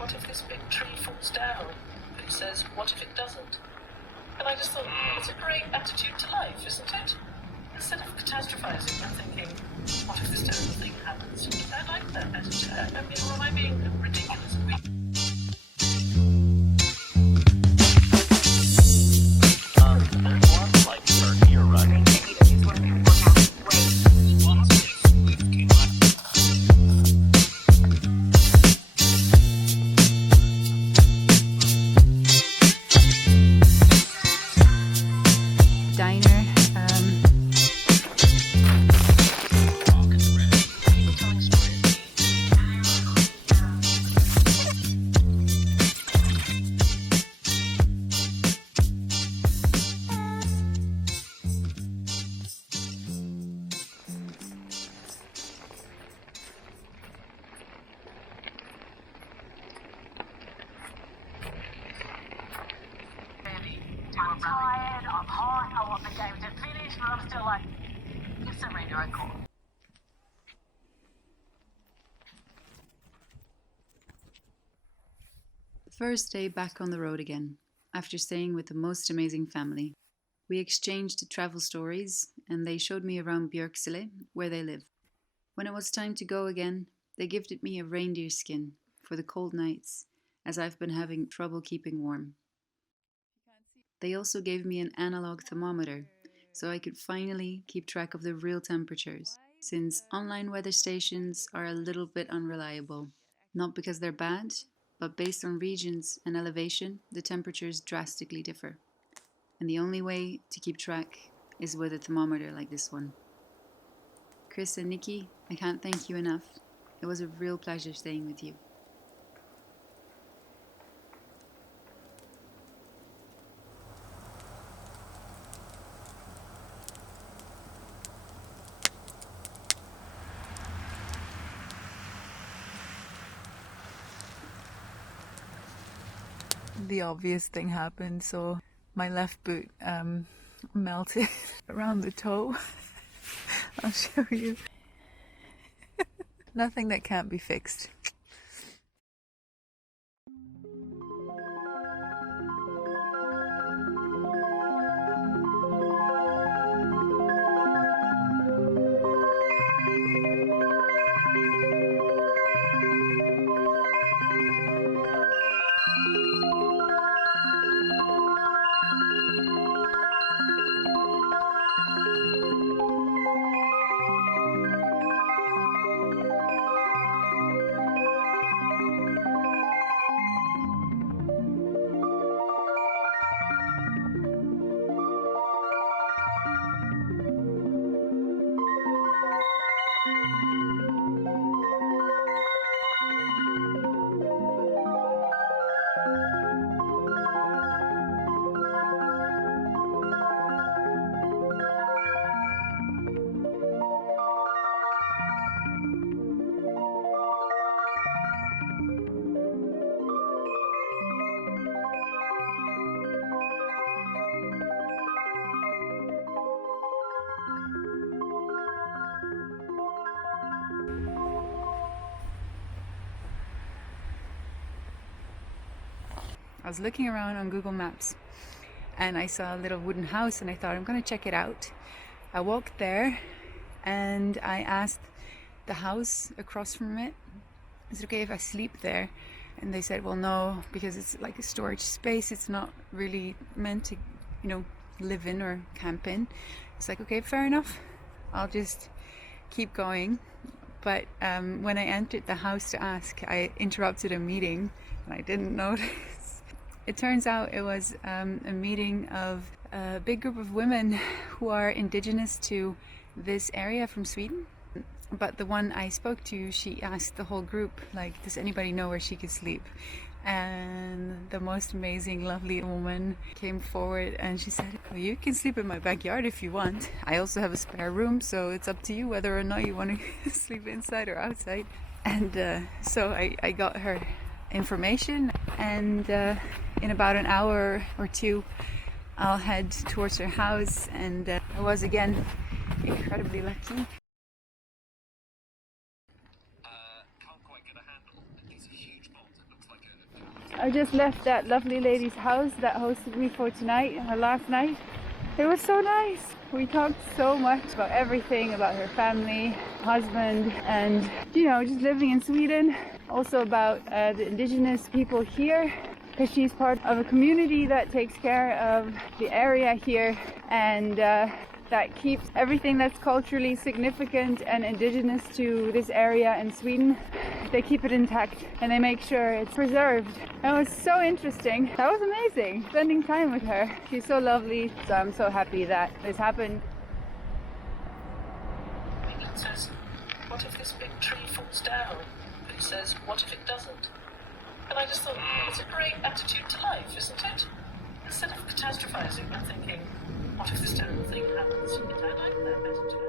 what if this big tree falls down? But he says, what if it doesn't? And I just thought, it's a great attitude to life, isn't it? Instead of catastrophizing and thinking, what if this terrible thing happens? I like that attitude. I mean, or am I being ridiculous? Like turkey or running. I'm tired, I'm hot, I want the game to finish, but I'm still like, give Serena a call. First day back on the road again, after staying with the most amazing family. We exchanged travel stories, and they showed me around Björksele, where they live. When it was time to go again, they gifted me a reindeer skin for the cold nights, as I've been having trouble keeping warm. They also gave me an analog thermometer, so I could finally keep track of the real temperatures, since online weather stations are a little bit unreliable. Not because they're bad, but based on regions and elevation, the temperatures drastically differ. And the only way to keep track is with a thermometer like this one. Chris and Nici, I can't thank you enough. It was a real pleasure staying with you. The obvious thing happened, so my left boot melted around the toe. I'll show you. Nothing that can't be fixed. I was looking around on Google Maps and I saw a little wooden house and I thought, I'm going to check it out. I walked there and I asked the house across from it, is it okay if I sleep there? And they said, well, no, because it's like a storage space. It's not really meant to, live in or camp in. It's like, okay, fair enough. I'll just keep going. But when I entered the house to ask, I interrupted a meeting and I didn't notice. It turns out it was a meeting of a big group of women who are indigenous to this area from Sweden. But the one I spoke to, she asked the whole group, like, does anybody know where she could sleep? And the most amazing, lovely woman came forward and she said, well, you can sleep in my backyard if you want. I also have a spare room, so it's up to you whether or not you want to sleep inside or outside. And so I got her information, and in about an hour or two I'll head towards her house, and I was again incredibly lucky. Can't quite get a handle. It's a huge bolt. It looks like a I just left that lovely lady's house that hosted me for tonight, her last night. It was so nice. We talked so much about everything, about her family, husband, and just living in Sweden. Also about the indigenous people here, because she's part of a community that takes care of the area here and that keeps everything that's culturally significant and indigenous to this area in Sweden. They keep it intact and they make sure it's preserved. That was so interesting. That was amazing, spending time with her. She's so lovely, so I'm so happy that this happened. England says, what if this big tree falls down? But he says, what if it doesn't? And I just thought, it's a great attitude to life, isn't it? Instead of catastrophizing and thinking, what if this terrible thing happens? I like that better to learn.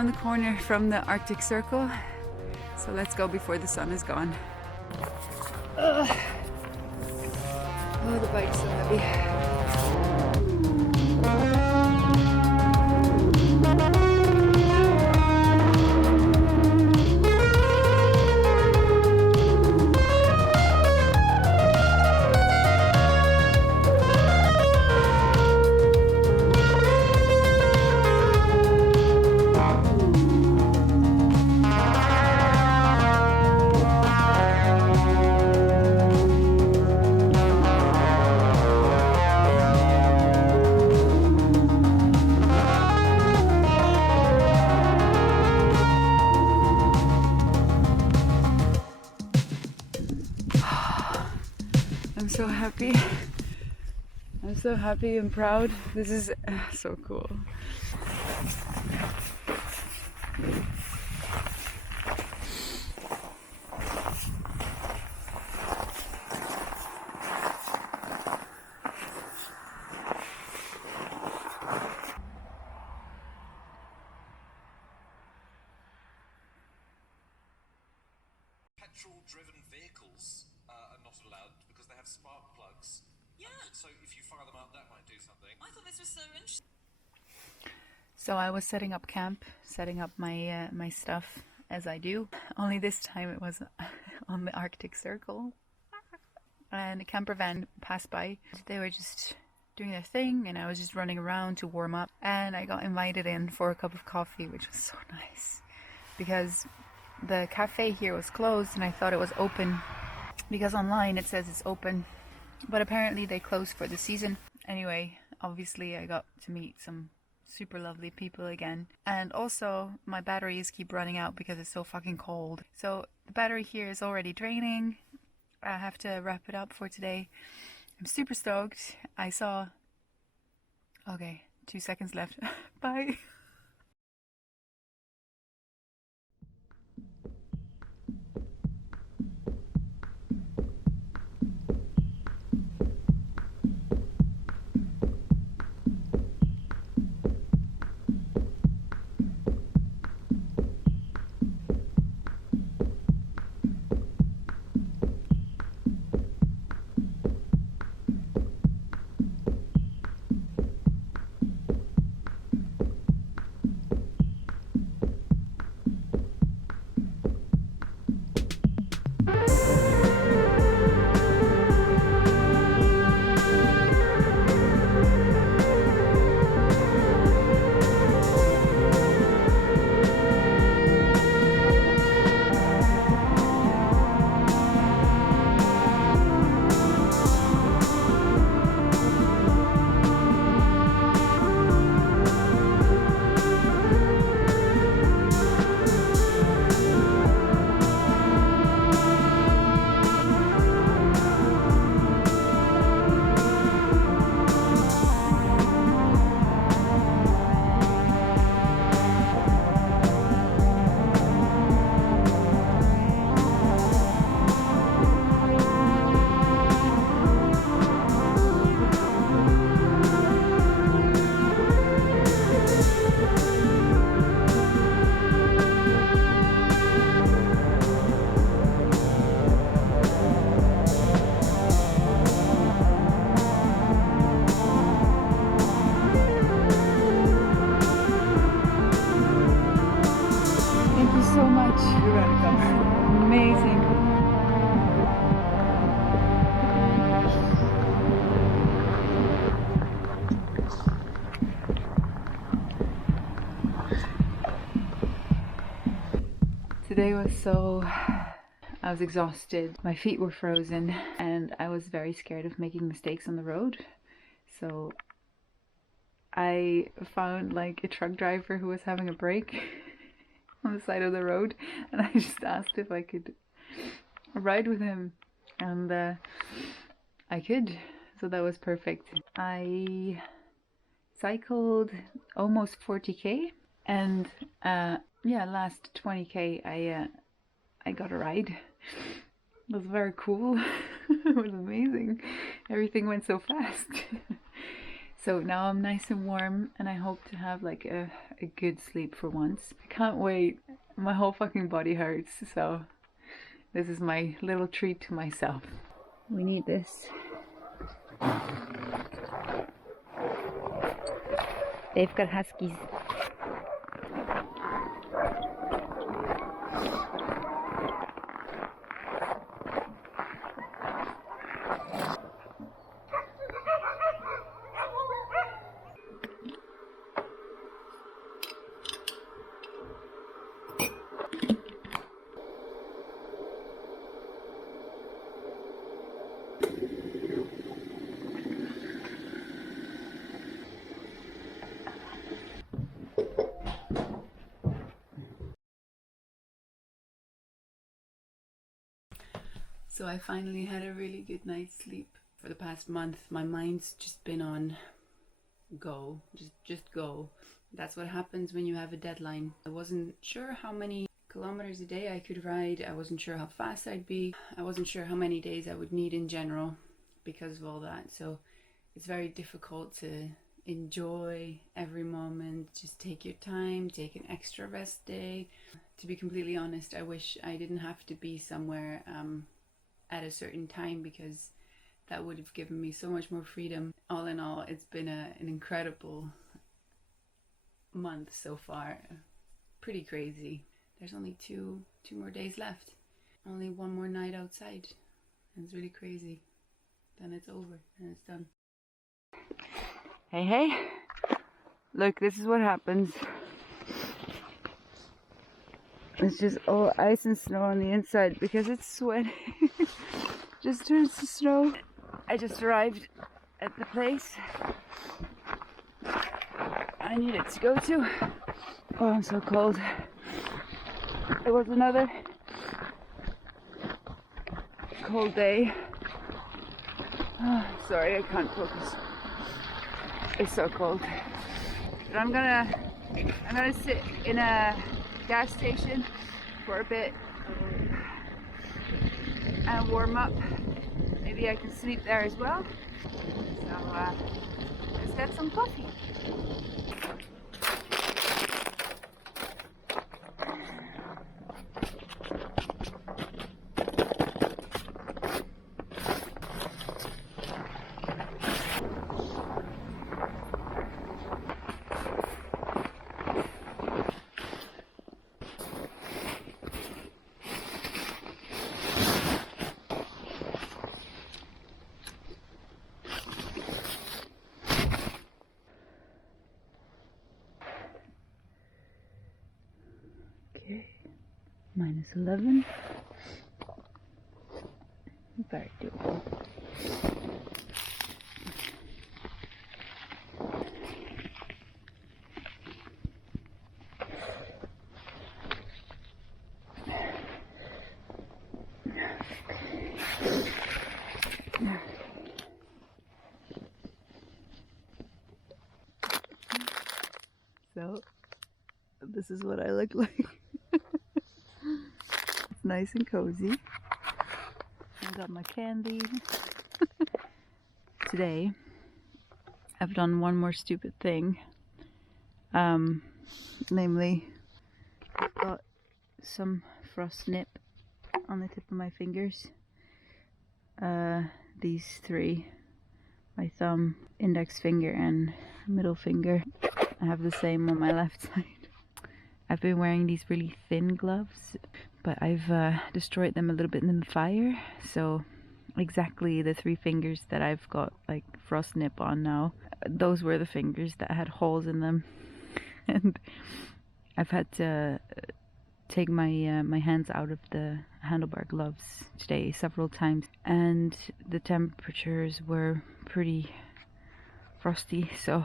The corner from the Arctic Circle, so let's go before the sun is gone. Ugh. Oh, the bike's so heavy. So happy. I'm so happy and proud. This is so cool. Petrol-driven vehicles are not allowed because they have spark plugs. Yeah. So if you fire them up, that might do something. I thought this was so interesting. So I was setting up camp, setting up my my stuff as I do. Only this time it was on the Arctic Circle, and a camper van passed by. They were just doing their thing, and I was just running around to warm up. And I got invited in for a cup of coffee, which was so nice because the cafe here was closed, and I thought it was open because online it says it's open, but apparently they closed for the season. Anyway, obviously I got to meet some super lovely people again. And also my batteries keep running out because it's so fucking cold. So the battery here is already draining. I have to wrap it up for today. I'm super stoked. I saw... Okay, 2 seconds left. Bye. So much. You're welcome. Amazing. Today was so... I was exhausted. My feet were frozen and I was very scared of making mistakes on the road. So I found like a truck driver who was having a break on the side of the road, and I just asked if I could ride with him, and I could, so that was perfect. I cycled almost 40k, and yeah, last 20k I got a ride. It was very cool. It was amazing. Everything went so fast. So now I'm nice and warm, and I hope to have like a good sleep for once. I can't wait. My whole fucking body hurts, so this is my little treat to myself. We need this. They've got huskies. So I finally had a really good night's sleep. For the past month, my mind's just been on go, just go. That's what happens when you have a deadline. I wasn't sure how many kilometers a day I could ride. I wasn't sure how fast I'd be. I wasn't sure how many days I would need in general because of all that. So it's very difficult to enjoy every moment. Just take your time, take an extra rest day. To be completely honest, I wish I didn't have to be somewhere at a certain time, because that would have given me so much more freedom. All in all, it's been an incredible month so far. Pretty crazy. There's only two more days left. Only one more night outside. And it's really crazy. Then it's over and it's done. Hey, hey. Look, this is what happens. It's just all ice and snow on the inside because it's sweating. Just turns to snow. I just arrived at the place. I needed to go to. Oh, I'm so cold. It was another cold day. Oh, sorry, I can't focus. It's so cold. But I'm gonna sit in a gas station for a bit and warm up. Maybe I can sleep there as well. So let's get some coffee. -11. Very doable. So, this is what I look like. Nice and cozy. I got my candy. Today, I've done one more stupid thing. Namely, I've got some frost nip on the tip of my fingers. These three, my thumb, index finger, and middle finger. I have the same on my left side. I've been wearing these really thin gloves, but I've destroyed them a little bit in the fire, so exactly the 3 fingers that I've got like frost nip on now, those were the fingers that had holes in them. And I've had to take my my hands out of the handlebar gloves today several times, and the temperatures were pretty frosty, so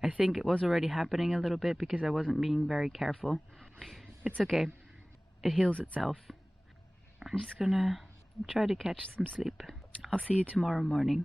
I think it was already happening a little bit because I wasn't being very careful. It's okay. It heals itself. I'm just gonna try to catch some sleep. I'll see you tomorrow morning.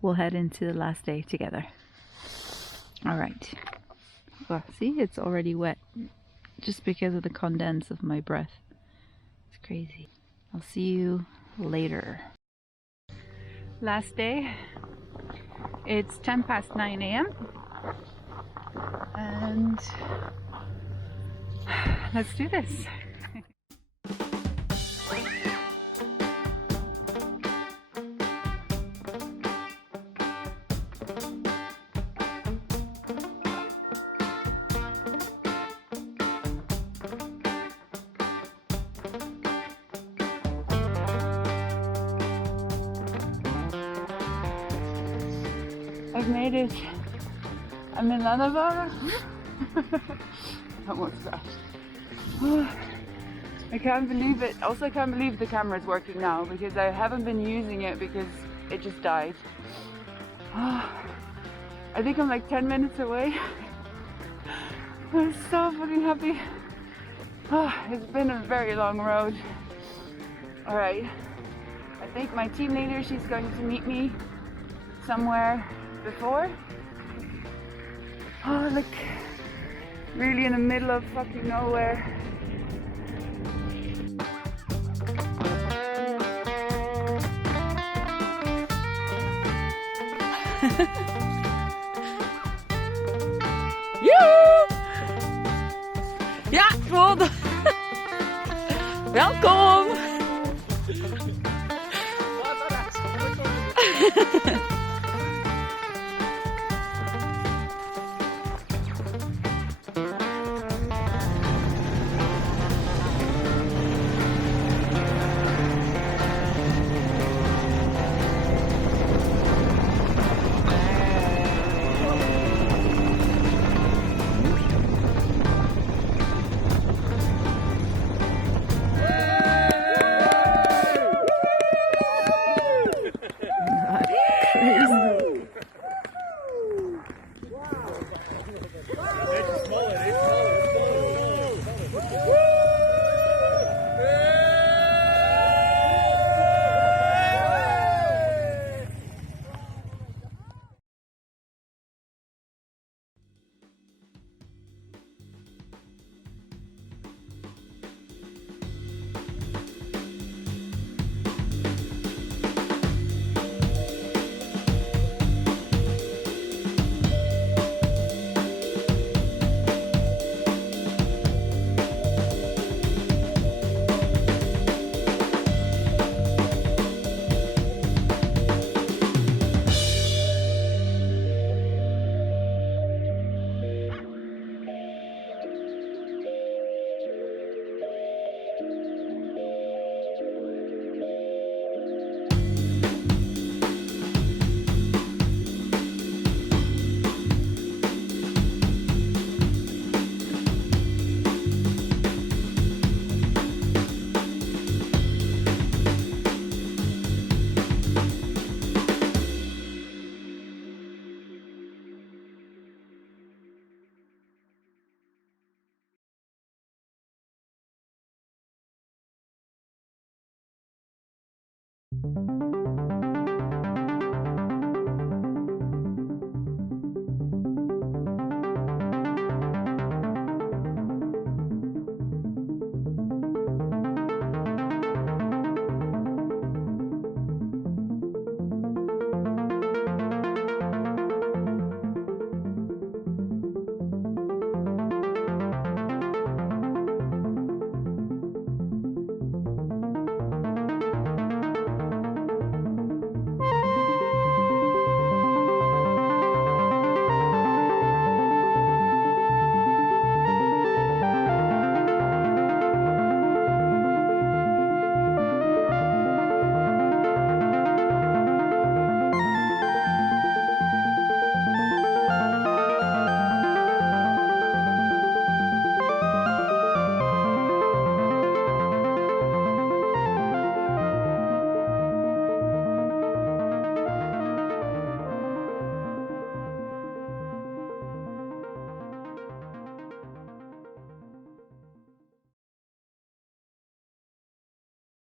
We'll head into the last day together. Alright. Well, see, it's already wet. Just because of the condense of my breath. It's crazy. I'll see you later. Last day. It's 9:10 a.m. and let's do this. I've made it. I'm in Lannavaara. Almost crashed. I can't believe it. Also, I can't believe the camera is working now because I haven't been using it because it just died. I think I'm like 10 minutes away. I'm so fucking happy. It's been a very long road. Alright. I think my team leader, she's going to meet me somewhere before. Oh, look. Really in the middle of fucking nowhere. Ja, Claude. Welkom. you.